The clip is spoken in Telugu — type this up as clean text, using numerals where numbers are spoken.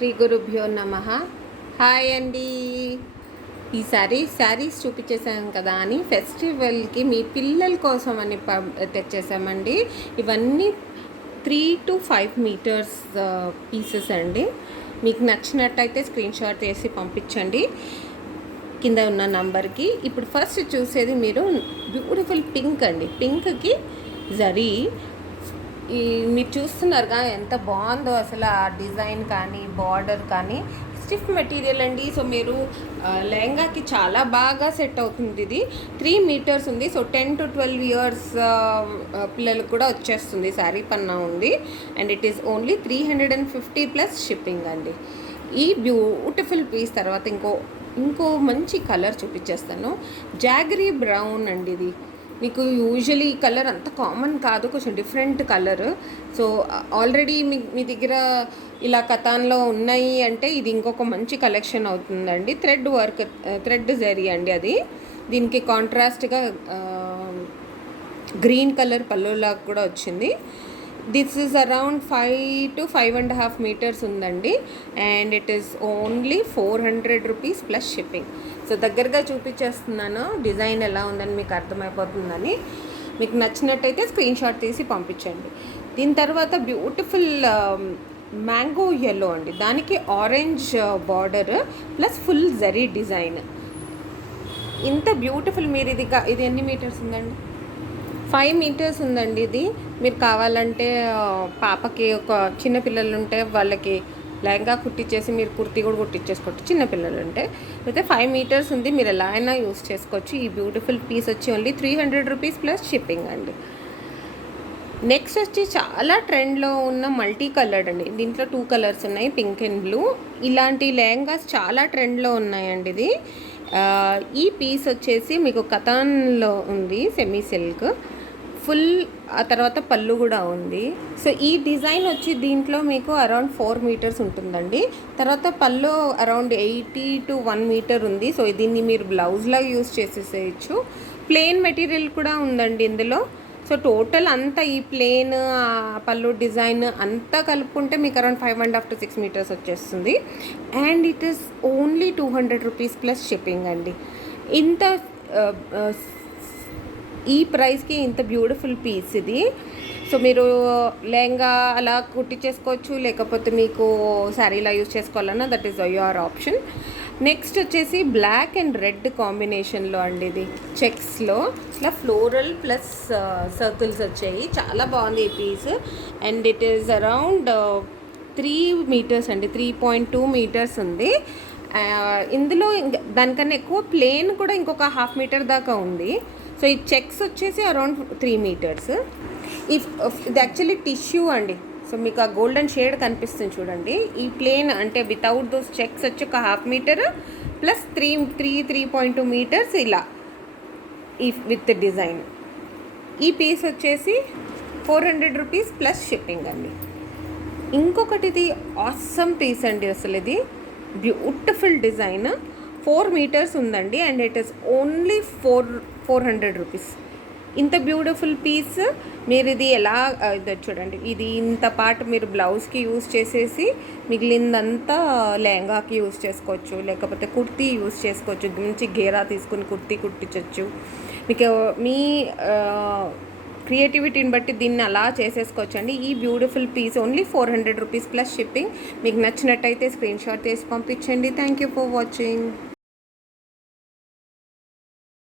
శ్రీ గురుభ్యో నమః. హాయ్ అండి. ఈసారి శారీస్ చూపించేసాం కదా అని ఫెస్టివల్కి మీ పిల్లల కోసం అని తెచ్చేసామండి. ఇవన్నీ 3 to 5 మీటర్స్ పీసెస్ అండి. మీకు నచ్చినట్టయితే స్క్రీన్ షాట్ చేసి పంపించండి కింద ఉన్న నంబర్కి. ఇప్పుడు ఫస్ట్ చూసేది మీరు బ్యూటిఫుల్ పింక్ అండి. పింక్కి జరీ మీరు చూస్తున్నారుగా ఎంత బాగుందో అసలు. ఆ డిజైన్ కానీ బార్డర్ కానీ స్టిఫ్ మెటీరియల్ అండి. సో మీరు లెహంగాకి చాలా బాగా సెట్ అవుతుంది. ఇది 3 మీటర్స్ ఉంది. సో 10 to 12 years పిల్లలకు కూడా వచ్చేస్తుంది. శారీ పన్నా ఉంది. And it is only 350 plus shipping అండి. ఈ బ్యూటిఫుల్ పీస్ తర్వాత ఇంకో మంచి కలర్ చూపించేస్తాను. జాగరీ బ్రౌన్ అండి. ఇది మీకు యూజువలీ ఈ కలర్ అంత కామన్ కాదు, కొంచెం డిఫరెంట్ కలర్. సో ఆల్రెడీ మీ దగ్గర ఇలా కతాన్లో ఉన్నాయి అంటే ఇది ఇంకొక మంచి కలెక్షన్ అవుతుందండి. థ్రెడ్ జరీ అండి అది. దీనికి కాంట్రాస్ట్గా గ్రీన్ కలర్ పళ్ళులాగా కూడా వచ్చింది. This is around 5 to 5.5 metres ఉందండి. And it is only 400 rupees plus shipping. So దగ్గరగా చూపించేస్తున్నాను డిజైన్ ఎలా ఉందని మీకు అర్థమైపోతుందని. మీకు నచ్చినట్టయితే స్క్రీన్ షాట్ తీసి పంపించండి. దీని తర్వాత బ్యూటిఫుల్ మ్యాంగో ఎల్లో అండి. దానికి orange border plus full zari design. ఇంత బ్యూటిఫుల్. మీరు ఇది ఎన్ని మీటర్స్ ఉందండి? 5 మీటర్స్ ఉందండి. ఇది మీరు కావాలంటే పాపకి ఒక చిన్నపిల్లలు ఉంటే వాళ్ళకి లెహంగా కుట్టించేసి మీరు కుర్తీ కూడా కుట్టించేసుకోవచ్చు చిన్నపిల్లలు ఉంటే. అయితే 5 మీటర్స్ ఉంది. మీరు ఎలా అయినా యూస్ చేసుకోవచ్చు. ఈ బ్యూటిఫుల్ పీస్ వచ్చి ఓన్లీ 300 రూపీస్ ప్లస్ షిప్పింగ్ అండి. నెక్స్ట్ వచ్చి చాలా ట్రెండ్లో ఉన్న మల్టీ కలర్డ్ అండి. దీంట్లో 2 కలర్స్ ఉన్నాయి, పింక్ అండ్ బ్లూ. ఇలాంటి లెహంగాస్ చాలా ట్రెండ్లో ఉన్నాయండి. ఇది ఈ పీస్ వచ్చేసి మీకు కతాన్లో ఉంది, సెమీ సిల్క్ ఫుల్. ఆ తర్వాత పళ్ళు కూడా ఉంది. సో ఈ డిజైన్ వచ్చి దీంట్లో మీకు అరౌండ్ 4 మీటర్స్ ఉంటుందండి. తర్వాత పళ్ళు అరౌండ్ 80 to 1 మీటర్ ఉంది. సో దీన్ని మీరు బ్లౌజ్లా యూస్ చేసేసేయచ్చు. ప్లెయిన్ మెటీరియల్ కూడా ఉందండి ఇందులో. సో టోటల్ అంతా ఈ ప్లెయిన్ పళ్ళు డిజైన్ అంతా కలుపుకుంటే మీకు అరౌండ్ 5.5 to 6 మీటర్స్ వచ్చేస్తుంది. And it is only 200 rupees plus shipping అండి. ఇంత ఈ ప్రైస్కి ఇంత బ్యూటిఫుల్ పీస్ ఇది. సో మీరు లెహంగా అలా కుట్టించేసుకోవచ్చు, లేకపోతే మీకు శారీలా యూజ్ చేసుకోవాలన్నా that is your option. Next వచ్చేసి బ్లాక్ అండ్ రెడ్ కాంబినేషన్లో అండి. ఇది చెక్స్లో ఇట్లా ఫ్లోరల్ ప్లస్ సర్కిల్స్ వచ్చాయి. చాలా బాగుంది ఈ piece. And it is around 3 metres అండి. 3.2 మీటర్స్ ఉంది. ఇందులో దానికన్నా ఎక్కువ ప్లేన్ కూడా ఇంకొక 1/2 మీటర్ దాకా ఉంది. సో ఈ చెక్స్ వచ్చేసి అరౌండ్ 3 మీటర్స్. ఇది యాక్చువల్లీ టిష్యూ అండి. సో మీకు ఆ గోల్డెన్ షేడ్ కనిపిస్తుంది చూడండి. ఈ ప్లేన్ అంటే వితౌట్ దోస్ చెక్స్ వచ్చి ఒక 1/2 మీటర్ ప్లస్ 3.2 మీటర్స్ ఇలా ఈ విత్ డిజైన్. ఈ పీస్ వచ్చేసి 400 రూపీస్ ప్లస్ షిప్పింగ్ అండి. ఇంకొకటి ఇది ఆసమ్ పీస్ అండి. అసలు ఇది బ్యూటిఫుల్ డిజైన్. 4 మీటర్స్ ఉందండి. And it is only 400 rupees. ఇంత బ్యూటిఫుల్ పీస్ మీరు ఇది ఎలా ఇది చూడండి. ఇది ఇంత పార్ట్ మీరు బ్లౌజ్కి యూజ్ చేసేసి మిగిలిందంతా లెహంగాకి యూజ్ చేసుకోవచ్చు, లేకపోతే కుర్తీ యూజ్ చేసుకోవచ్చు. మంచి గేరా తీసుకుని కుర్తీ కుట్టించవచ్చు. మీకు మీ క్రియేటివిటీని బట్టి దీన్ని అలా చేసేసుకోవచ్చండి. ఈ beautiful piece only 400 rupees plus shipping. మీకు నచ్చినట్టయితే స్క్రీన్ షాట్ తీసి పంపించండి. Thank you for watching.